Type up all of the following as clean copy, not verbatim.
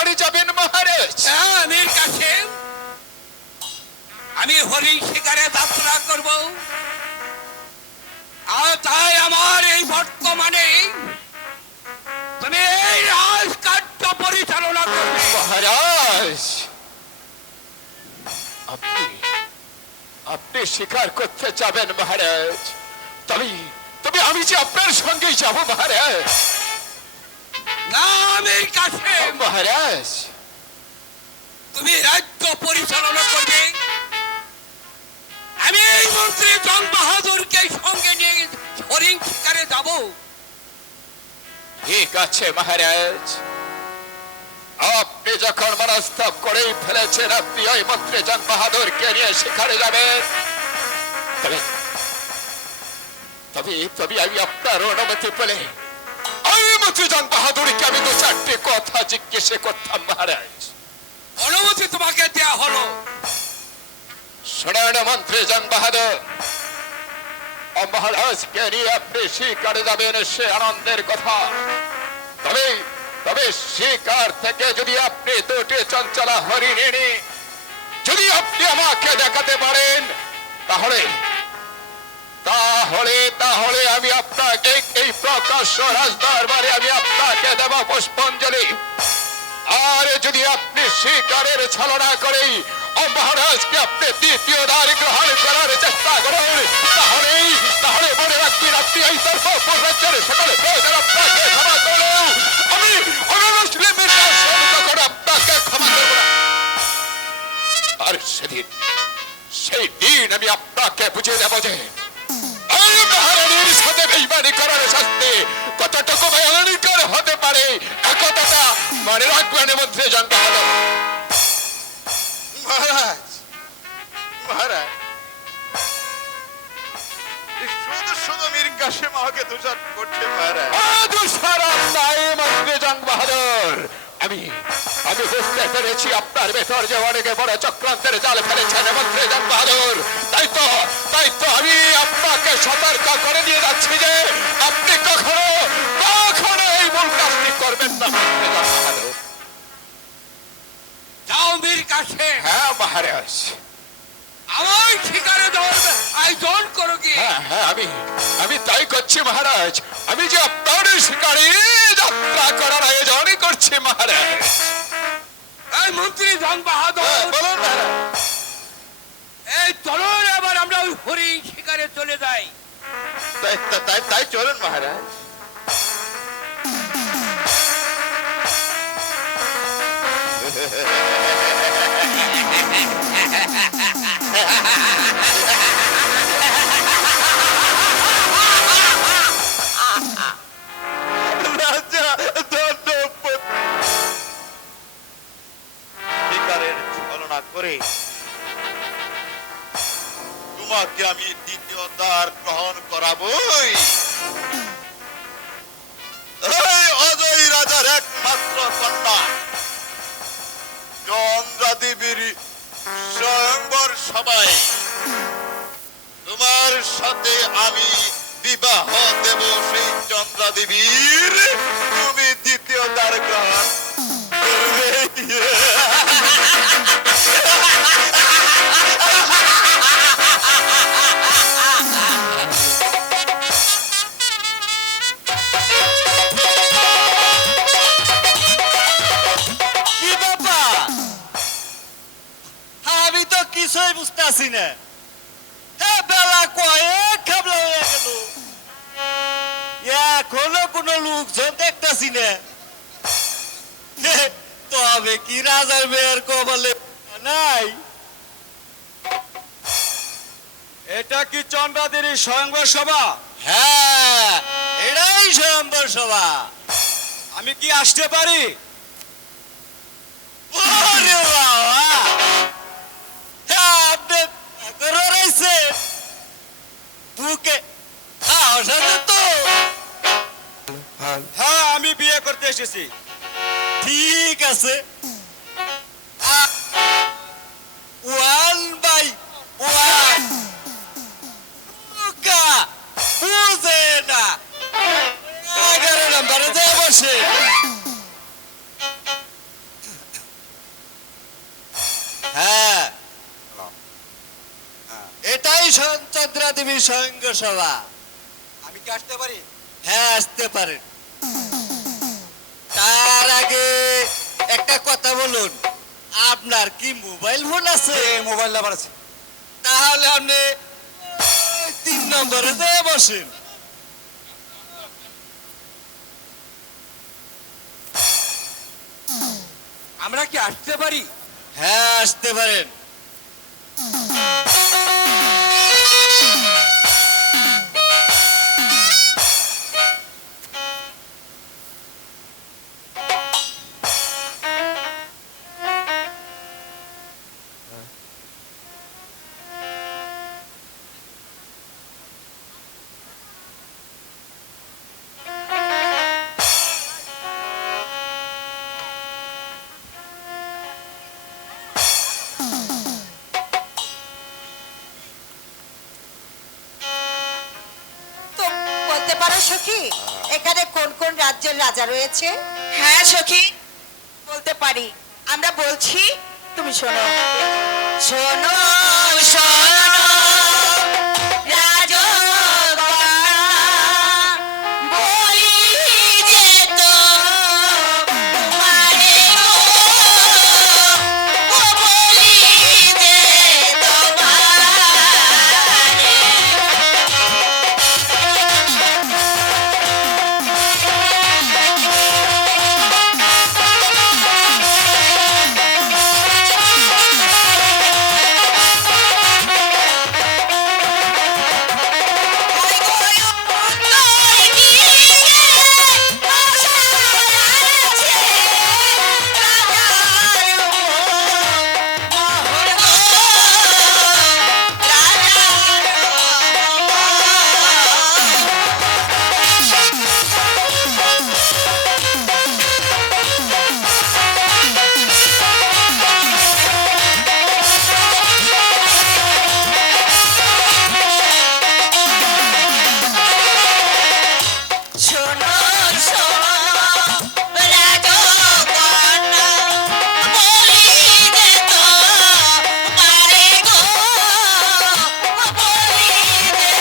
শিকারে যাবেন মহারাজ? হ্যাঁ আমির কাসেম, আমি হরিণ শিকারে যাত্রা করব। আর তাই আমার এই বর্তমানে তুমি এই রাজকার্য পরিচালনা করবে। মহারাজ, আপনি আপনি শিকার করতে যাবেন মহারাজ? তবে তবে আমি যে আপনার সঙ্গেই যাব মহারাজ। না আমির কাসেম, মহারাজ, তুমি রাজ্য পরিচালনা করবে, আমি এই মন্ত্রী জন বাহাদুরকে সঙ্গে নিয়ে হরিণ শিকারে যাব। ঠিক আছে মহারাজ, আপনি যখন মনস্তব করেই ফেলেছেন আপনি ওই মন্ত্রী জন বাহাদুরকে নিয়ে শিকারে যাবেন, তবে তবে তবে আমি আপনার অনুমতি পেলে ওই মন্ত্রী জন বাহাদুরকে আমি দু চারটি কথা জিজ্ঞেস করতাম মহারাজ। অনুমতি তোমাকে দেয়া হলো। শোনেন মন্ত্রী জন বাহাদুর, মহারাজকে নিয়ে আপনি শিকারে যাবেন সে আনন্দের কথা, তবে তবে শিকার থেকে যদি আপনি দুটি চঞ্চলা হরিণ এনে যদি আপনি আমাকে দেখাতে পারেন তাহলে তাহলে তাহলে আমি আপনাকে এই প্রকাশ্য রাজদরবারে আমি আপনাকে দেব পুষ্পাঞ্জলি। আর যদি আপনি শিকারের ছলনা করেই মহারাজকে আপনি দ্বিতীয় দ্বার গ্রহণ করার চেষ্টা করুন, তাহলে মনে রাখবেন আপনি এই তর্কপুর রাজ্যের সকলে প্রয়োজন আপনাকে ক্ষমা করলেও আমি মুসলিমের তখন আপনাকে ক্ষমা করব না। আর সেই দিন আমি আপনাকে বুঝিয়ে দেব যে এই মহারানীর সাথে বেইমানি করার শাস্তি কতটুকু ভয়ঙ্কর হতে পারে, একথাটা মনে রাখবেন মন্ত্রী জন বাহাদুর। মহারাজ, মহারাজ, শুধু শুধু মীর কাসেম আমাকে দোষারোপ করছে মহারাজ। দোষারোপ নাই মন্ত্রী জন বাহাদুর, আমি বুঝতে পেরেছি আপনার ভেতর যে অনেকে বড় চক্রান্তের জাল ফেলেছেন মন্ত্রী জন বাহাদুর। তাই তো আমি আপনাকে সতর্ক করে দিয়ে যাচ্ছি যে আপনি কখনো এই ভুল কাজটি করবেন না মন্ত্রী জন বাহাদুর। যাও মীর কাসেম, হ্যাঁ মহারাজ, আমার শিকারে যাওয়ার আয়োজন করো কি? হ্যাঁ আমি তাই করছি মহারাজ, আমি যে আপনার শিকারে যাত্রা করার আয়োজনই করছি মহারাজ। এই মন্ত্রী জন বাহাদুর, বলুন মহারাজ। এই চলুন এবার আমরা ওই হরিণ শিকারে চলে যাই। তাই চলুন মহারাজ। রাজা ধন্যবাদ। শিকারের ছলনা করে তোমাকে আমি দ্বিতীয় দ্বার গ্রহণ করাবই। এই অজয় রাজার একমাত্র কন্যা চন্দ্রা দেবীর স্বয়ংবর সভায় তোমার সাথে আমি বিবাহ দেব। সেই চন্দ্রা দেবীর তুমি দ্বিতীয় দ্বার গ্রহণ করবে। কি ব্যাপার? আমি তো কিছুই বুঝতেছি না। বেলা কয়েক খাবলা হয়ে গেল, এখনো কোনো লোকজন দেখতেছি না। তবে কি রাজার মেয়ের কবলে নাই? এটা কি চন্দ্রাদেবীর স্বয়ংবর সভা? হ্যাঁ, এটাই স্বয়ম্বর সভা। আমি কি আসতে পারি? ওরে বাবা, আপনি করে রয়েছেন বুকে সাহস আছে তো? হ্যাঁ, আমি বিয়ে করতে এসেছি। ঠিক আছে, 1/1 বুঝে না 11 নম্বরে যে বসে চন্দ্রা দেবী স্বয়ং সভা। আমি কি আসতে পারি? হ্যাঁ, আসতে পারেন। তার আগে একটা কথা বলুন, আপনার কি মোবাইল ফোন আছে? মোবাইল নাম্বার আছে। তাহলে আপনি 3 নম্বরে যেয়ে বসেন। আমরা কি আসতে পারি? হ্যাঁ, আসতে পারেন। তো বলতে পারো সখী, এখানে কোন কোন রাজ্যের রাজা রয়েছে? হ্যাঁ সখী, বলতে পারি। আমরা বলছি, তুমি শোনো। শোনো শোনো রাজগণ, বলি যে তোমারে গো, ও বলি যে তোমারে। শোনো শোনো রাজগণ, বলি যে তোমারে গো, বলি যে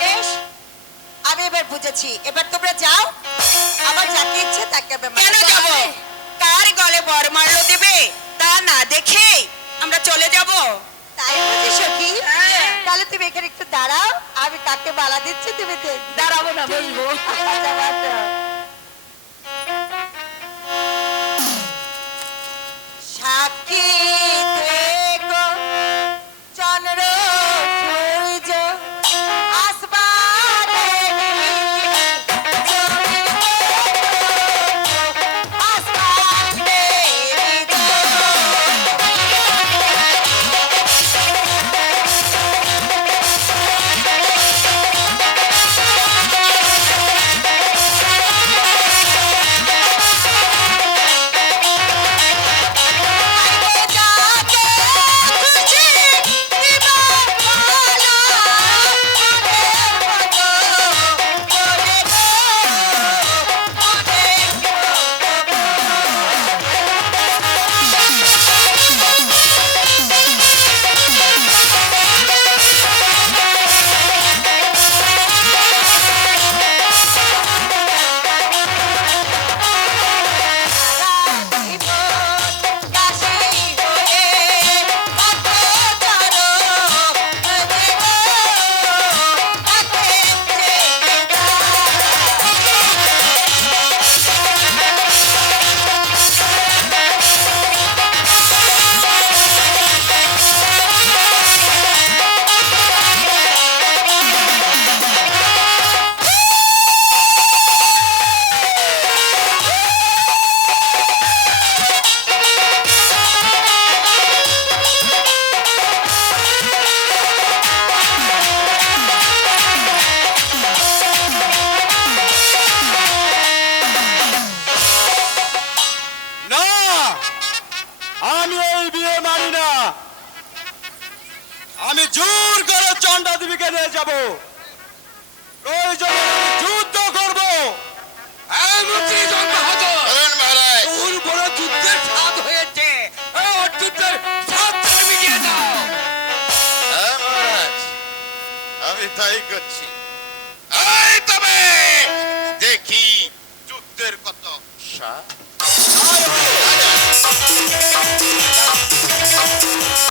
বেশ, আমি এবার বুঝেছি। এবার তোমরা যাও, আমার যাকে ইচ্ছে তাকে আমি কেন মারবো। যাব? কার গলে বরমাল্য দেবে তা না দেখে আমরা চলে যাব? তাই বুঝি সখী? হ্যাঁ। তাহলে তুমি এখানে একটু দাঁড়াও, আমি কাকে বালা দিচ্ছি তুমি দেখবে। দাঁড়াবো না, বসবো। আচ্ছা, বসো। সাক্ষী থেকো চন্দ্র সূর্য আসমানে আসমানে জোর করে চন্দ্রা দেবীকে নিয়ে যাব প্রয়োজনে আমি যুদ্ধ করব এই মন্ত্রী জন্মহাদর বলুন মহারাজ। তোর বড় যুদ্ধের স্বাদ হয়েছে ওর যুদ্ধের স্বাদ তুমি মিটিয়ে দাও হ্যাঁ মহারাজ, আমি তাই করছি। এই তবে দেখি যুদ্ধের কত স্বাদ।